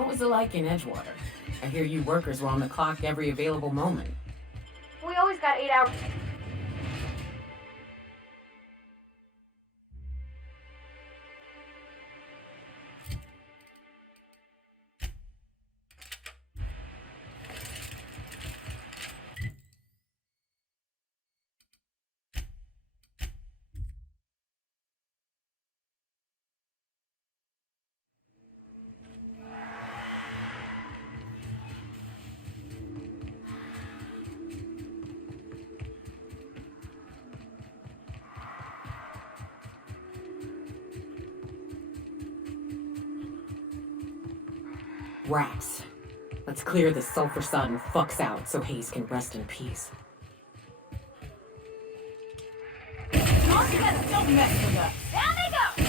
What was it like in Edgewater? I hear you workers were on the clock every available moment. We always got 8 hours. Rats. Let's clear this sulfur sodden fucks out so Hayes can rest in peace. Don't mess with us. Down they go!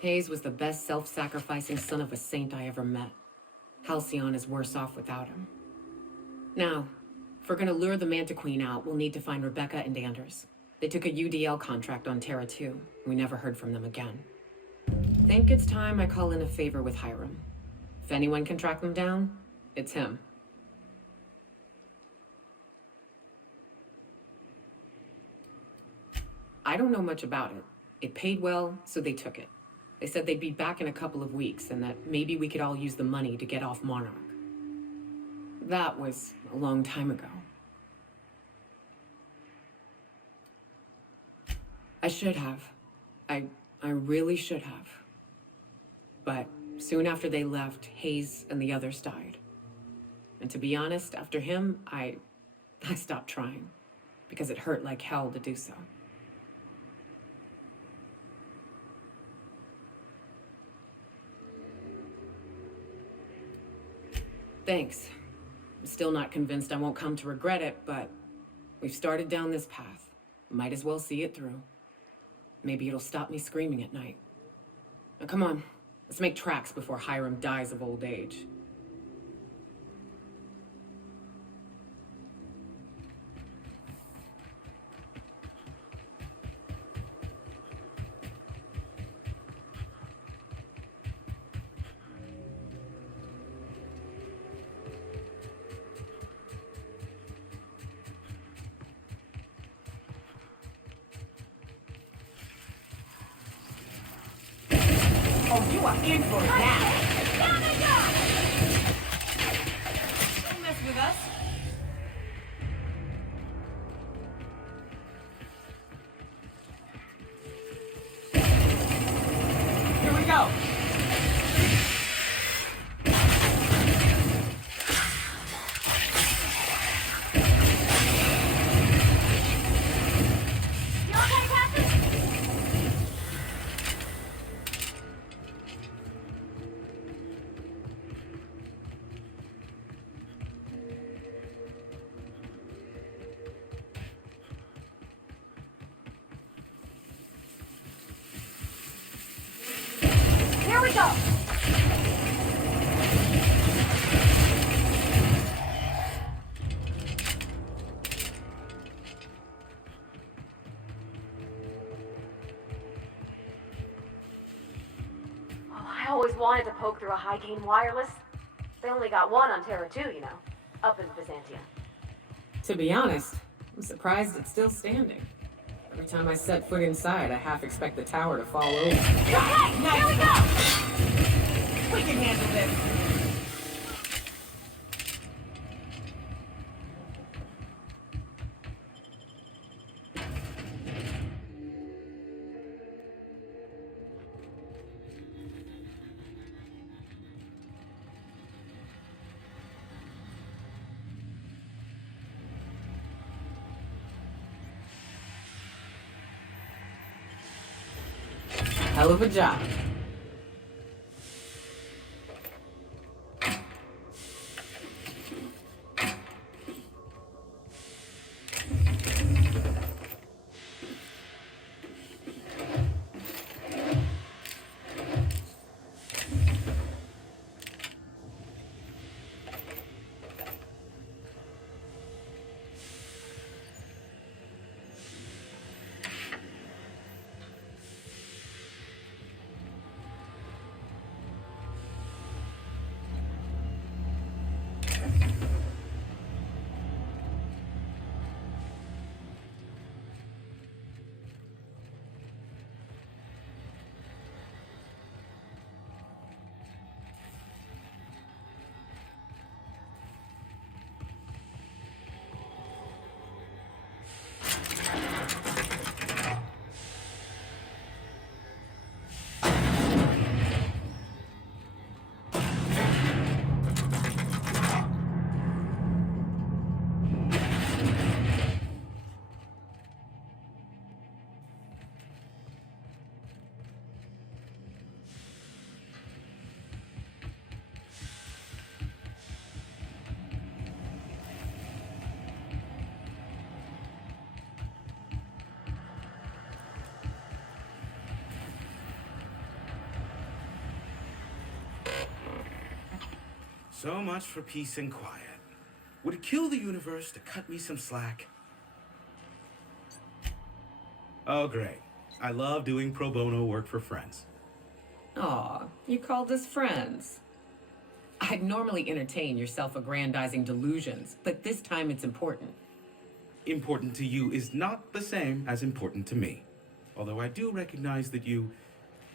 Hayes was the best self-sacrificing son of a saint I ever met. Halcyon is worse off without him. Now, if we're gonna lure the Manta Queen out, we'll need to find Rebecca and Anders. They took a UDL contract on Terra 2. We never heard from them again. Think it's time I call in a favor with Hiram. If anyone can track them down, it's him. I don't know much about it. It paid well, so they took it. They said they'd be back in a couple of weeks and that maybe we could all use the money to get off Monarch. That was a long time ago. I should have. I really should have. But soon after they left, Hayes and the others died. And to be honest, after him, I stopped trying. Because it hurt like hell to do so. Thanks. I'm still not convinced I won't come to regret it, but we've started down this path. Might as well see it through. Maybe it'll stop me screaming at night. Now come on, let's make tracks before Hiram dies of old age. Oh, you are in for it now. Down they go! Don't mess with us. Here we go. You okay, Captain? Here we go! Oh, I always wanted to poke through a high-gain wireless. They only got one on Terra 2, you know, up in Byzantium. To be honest, I'm surprised it's still standing. Every time I set foot inside, I half expect the tower to fall over. Okay, nice. Here we go! We can handle this. Hell of a job. So much for peace and quiet. Would it kill the universe to cut me some slack? Oh, great. I love doing pro bono work for friends. Aw, you called us friends. I'd normally entertain your self-aggrandizing delusions, but this time it's important. Important to you is not the same as important to me. Although I do recognize that you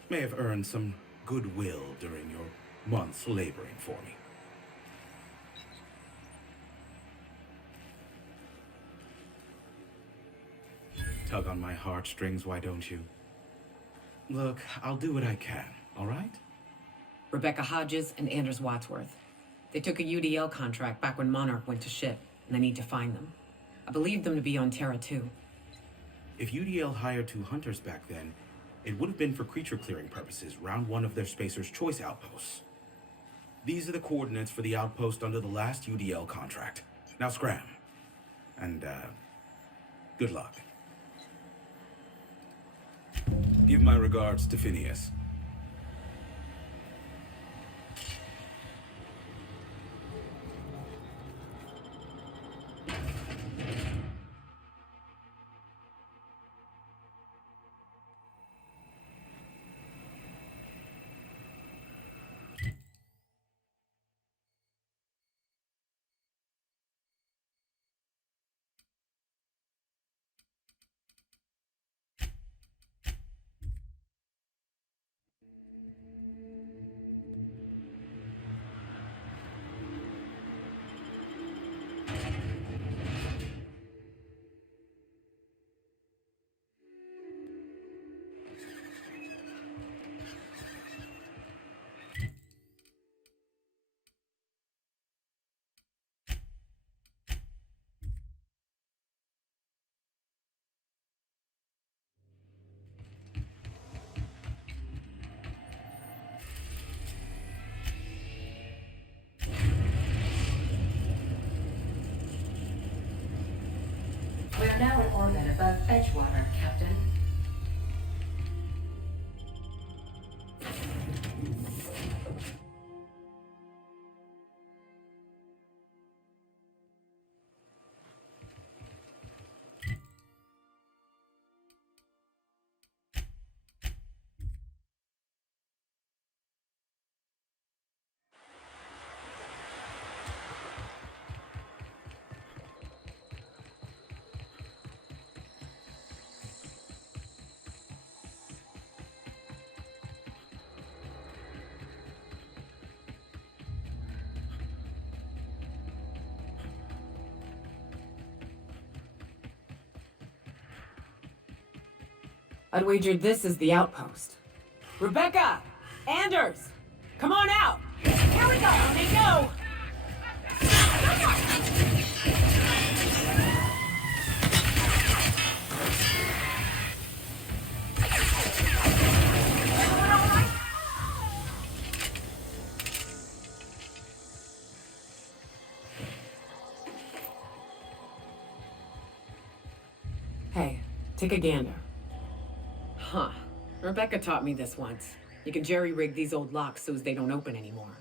may have earned some goodwill during your months laboring for me. Tug on my heartstrings, why don't you? Look, I'll do what I can, all right? Rebecca Hodges and Anders Wadsworth. They took a UDL contract back when Monarch went to shit, and I need to find them. I believe them to be on Terra 2. If UDL hired 2 hunters back then, it would have been for creature clearing purposes, round 1 of their Spacer's Choice outposts. These are the coordinates for the outpost under the last UDL contract. Now scram. And, good luck. Give my regards to Phineas. We are now in orbit above Edgewater, Captain. I'd wagered this is the outpost. Rebecca! Anders! Come on out! Here we go! They go! Hey, take a gander. Huh. Rebecca taught me this once. You can jerry-rig these old locks so as they don't open anymore.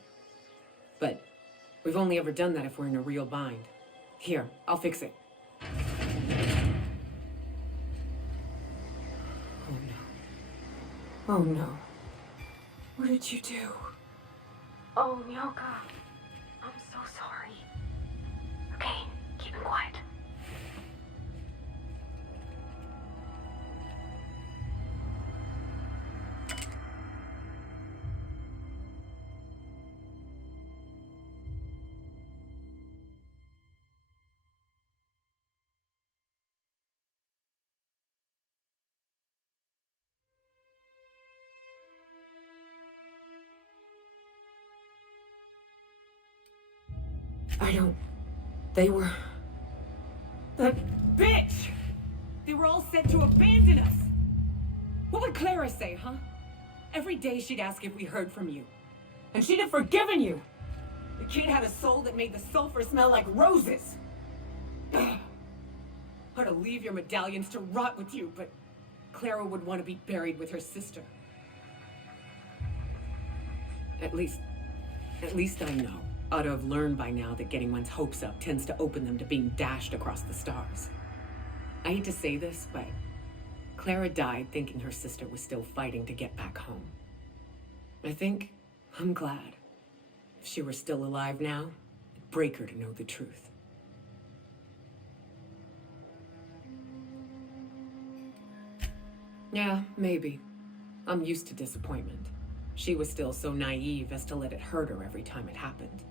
But we've only ever done that if we're in a real bind. Here, I'll fix it. Oh no. Oh no. What did you do? Oh, Nyoka. I'm so sorry. Okay, keep it quiet. I don't... They were... That bitch! They were all set to abandon us! What would Clara say, huh? Every day she'd ask if we heard from you. And she'd have forgiven you! The kid had a soul that made the sulfur smell like roses! Ugh. I'd to leave your medallions to rot with you, but Clara would want to be buried with her sister. At least I know. Ought to have learned by now that getting one's hopes up tends to open them to being dashed across the stars. I hate to say this, but Clara died thinking her sister was still fighting to get back home. I'm glad. If she were still alive now, it'd break her to know the truth. Yeah, maybe. I'm used to disappointment. She was still so naive as to let it hurt her every time it happened.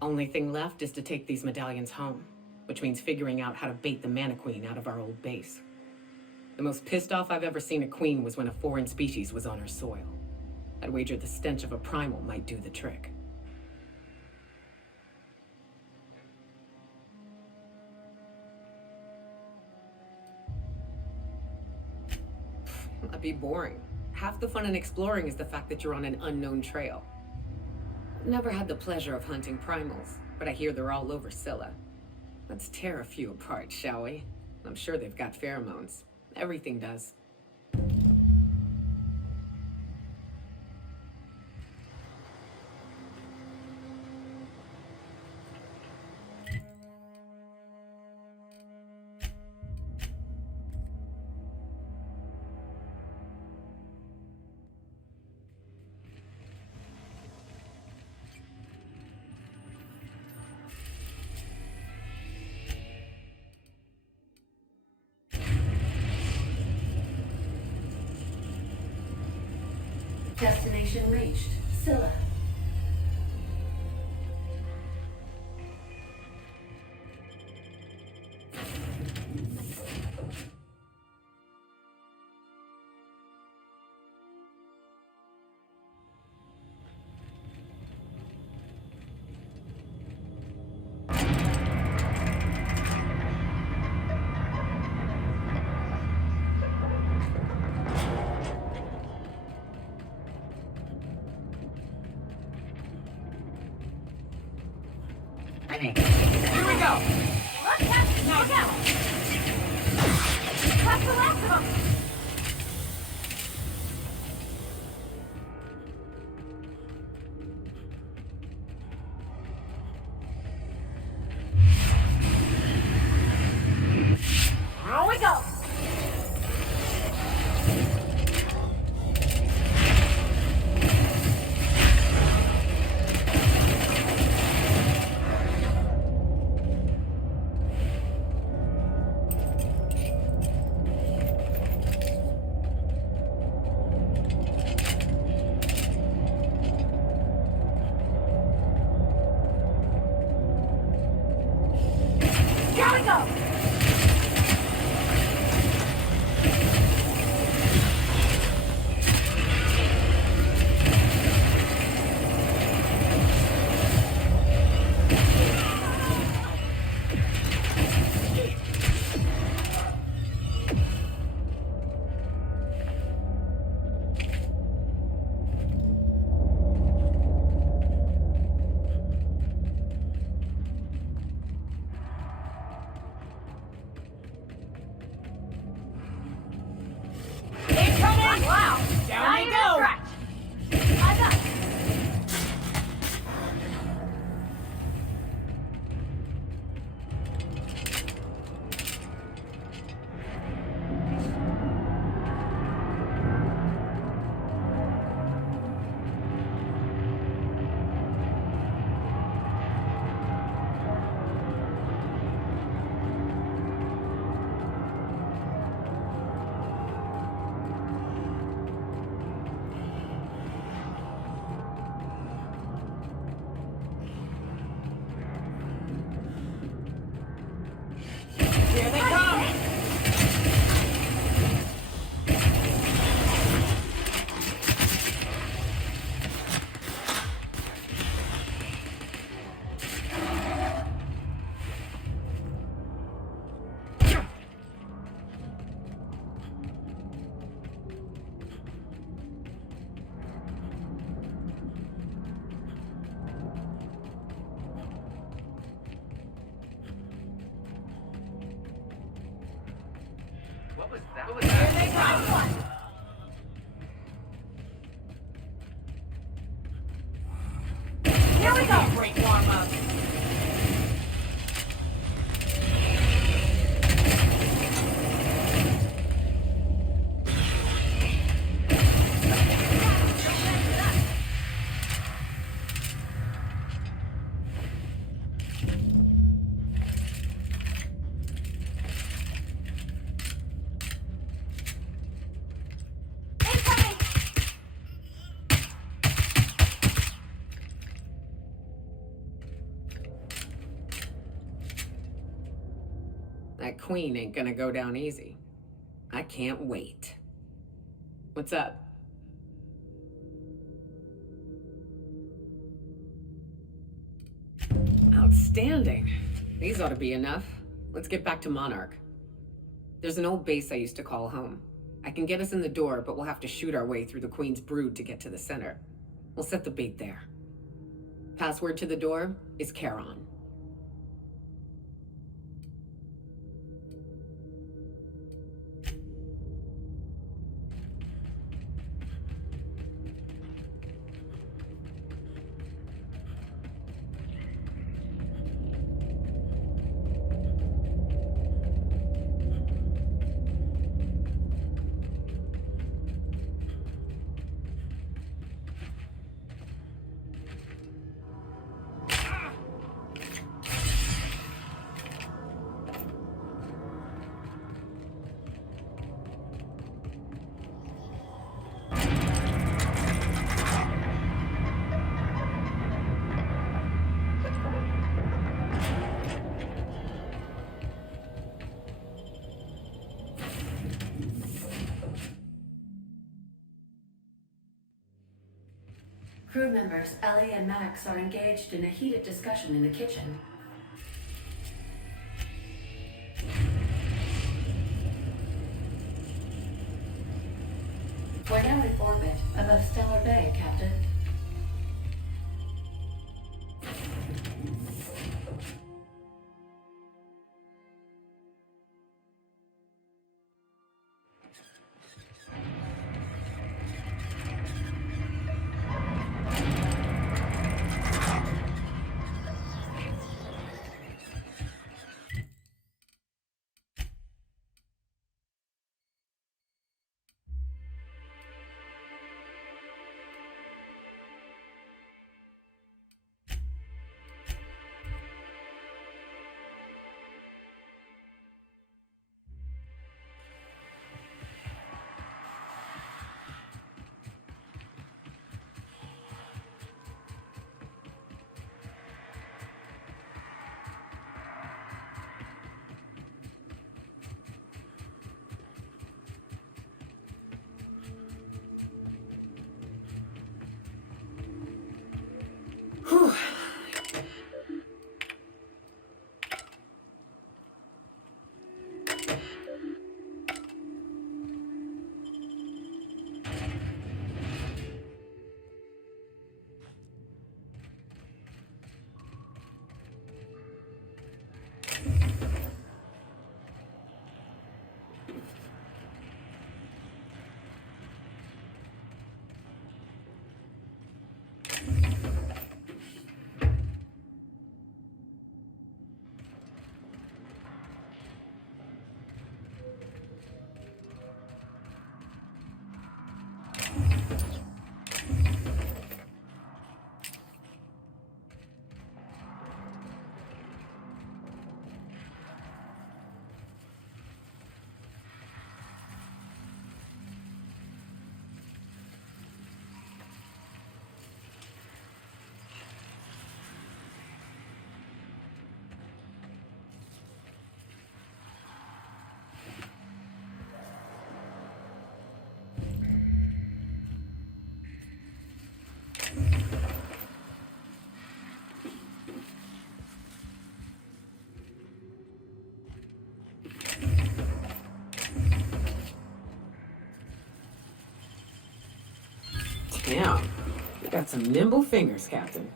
Only thing left is to take these medallions home, which means figuring out how to bait the Mana Queen out of our old base. The most pissed off I've ever seen a queen was when a foreign species was on her soil. I'd wager the stench of a primal might do the trick. That'd be boring. Half the fun in exploring is the fact that you're on an unknown trail. Never had the pleasure of hunting primals, but I hear they're all over Scylla. Let's tear a few apart, shall we? I'm sure they've got pheromones. Everything does. Destination reached. Scylla. Here we go! Look out! That's the last of them! Here we go! Here we go! Incoming! Wow! Down Not you even go. a scratch! I got it. Here they come! What was that? Here they come! Here we go! Great That queen ain't gonna go down easy. I can't wait. What's up? Outstanding. These ought to be enough. Let's get back to Monarch. There's an old base I used to call home. I can get us in the door, but we'll have to shoot our way through the Queen's brood to get to the center. We'll set the bait there. Password to the door is Charon. Crew members Ellie and Max are engaged in a heated discussion in the kitchen. We're now in orbit above Stellar Bay, Captain. Whew. Damn, you got some nimble fingers, Captain.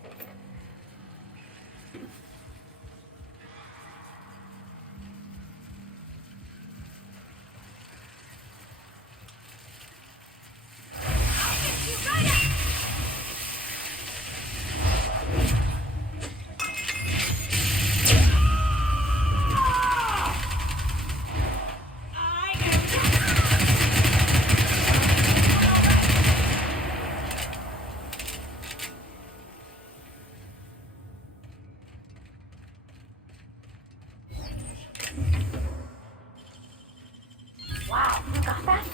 Wow, you got that?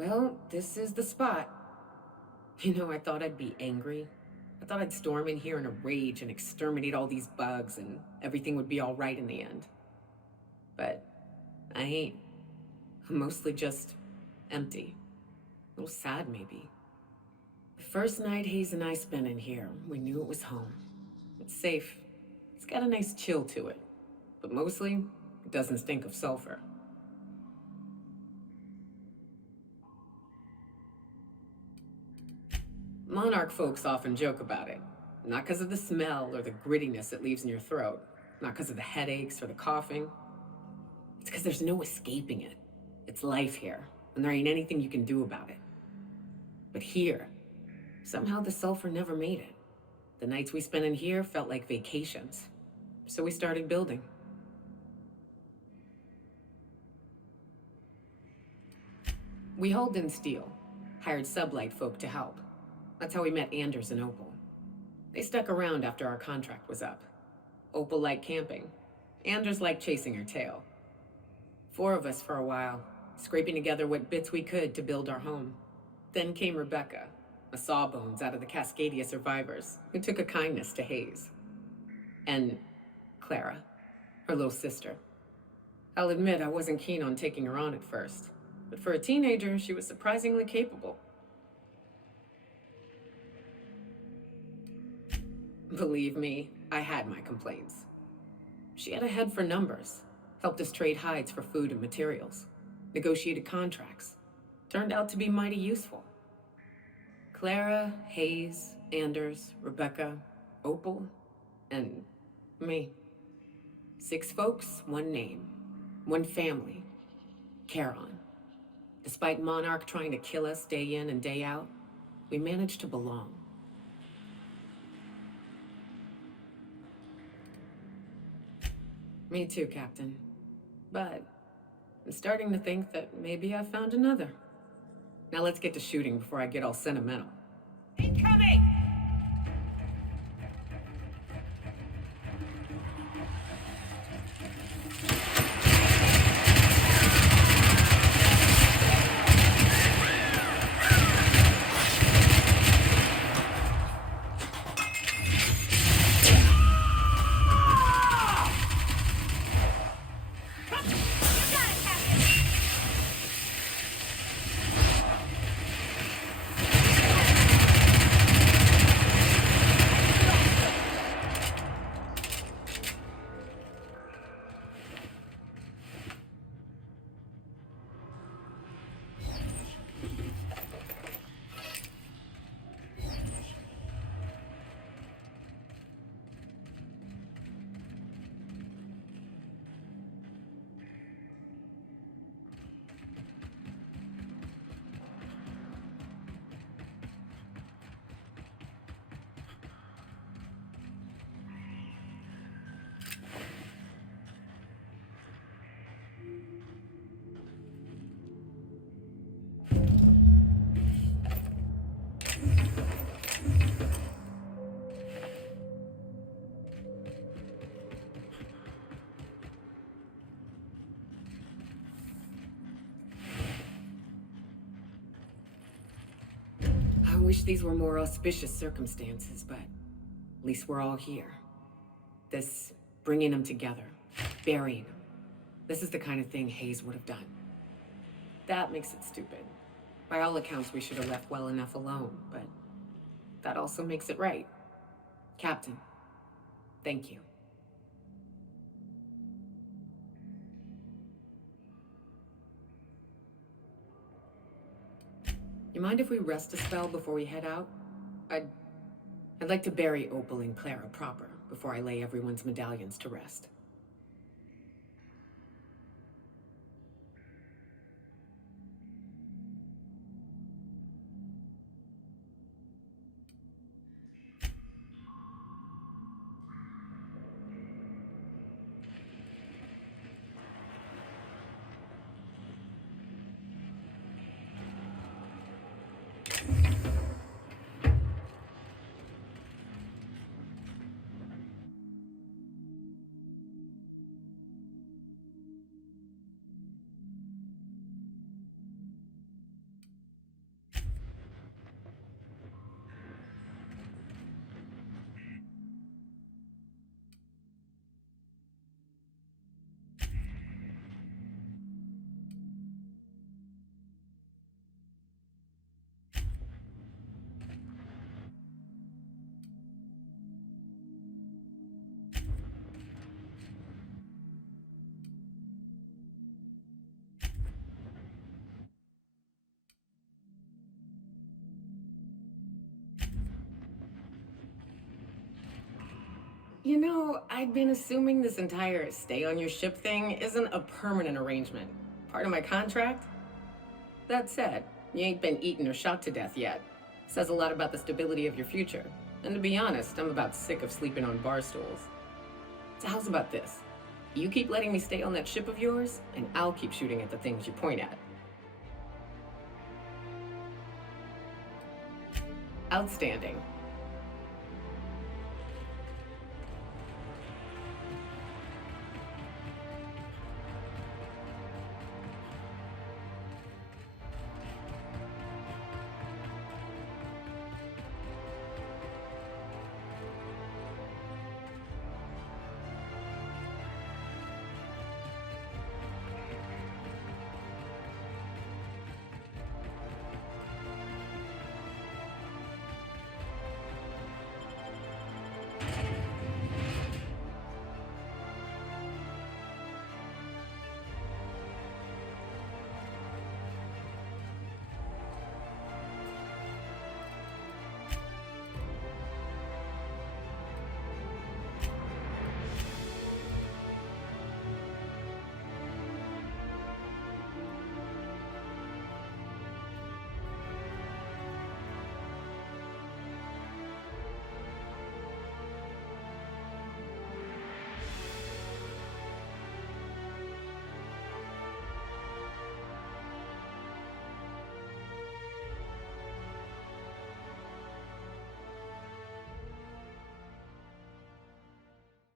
Well, this is the spot. You know, I thought I'd be angry. I thought I'd storm in here in a rage and exterminate all these bugs and everything would be all right in the end. But I ain't. I'm mostly just empty. A little sad, maybe. The first night Hayes and I spent in here, we knew it was home. It's safe. It's got a nice chill to it. But mostly, it doesn't stink of sulfur. Monarch folks often joke about it. Not because of the smell or the grittiness it leaves in your throat. Not because of the headaches or the coughing. It's because there's no escaping it. It's life here, and there ain't anything you can do about it. But here, somehow the sulfur never made it. The nights we spent in here felt like vacations. So we started building. We hauled in steel, hired sublight folk to help. That's how we met Anders and Opal. They stuck around after our contract was up. Opal liked camping. Anders liked chasing her tail. 4 of us for a while, scraping together what bits we could to build our home. Then came Rebecca, a sawbones out of the Cascadia survivors, who took a kindness to Hayes. And Clara, her little sister. I'll admit I wasn't keen on taking her on at first, but for a teenager, she was surprisingly capable. Believe me, I had my complaints. She had a head for numbers, helped us trade hides for food and materials, negotiated contracts. Turned out to be mighty useful. Clara, Hayes, Anders, Rebecca, Opal, and me. 6 folks, 1 name, 1 family, Charon. Despite Monarch trying to kill us day in and day out, we managed to belong. Me too, Captain. But I'm starting to think that maybe I found another. Now let's get to shooting before I get all sentimental. Incoming! I wish these were more auspicious circumstances, but at least we're all here. This bringing them together, burying them. This is the kind of thing Hayes would have done. That makes it stupid. By all accounts, we should have left well enough alone, but that also makes it right. Captain, thank you. You mind if we rest a spell before we head out? I'd like to bury Opal and Clara proper before I lay everyone's medallions to rest. You know, I've been assuming this entire stay on your ship thing isn't a permanent arrangement. Part of my contract? That said, you ain't been eaten or shot to death yet. Says a lot about the stability of your future. And to be honest, I'm about sick of sleeping on bar stools. So how's about this? You keep letting me stay on that ship of yours, and I'll keep shooting at the things you point at. Outstanding.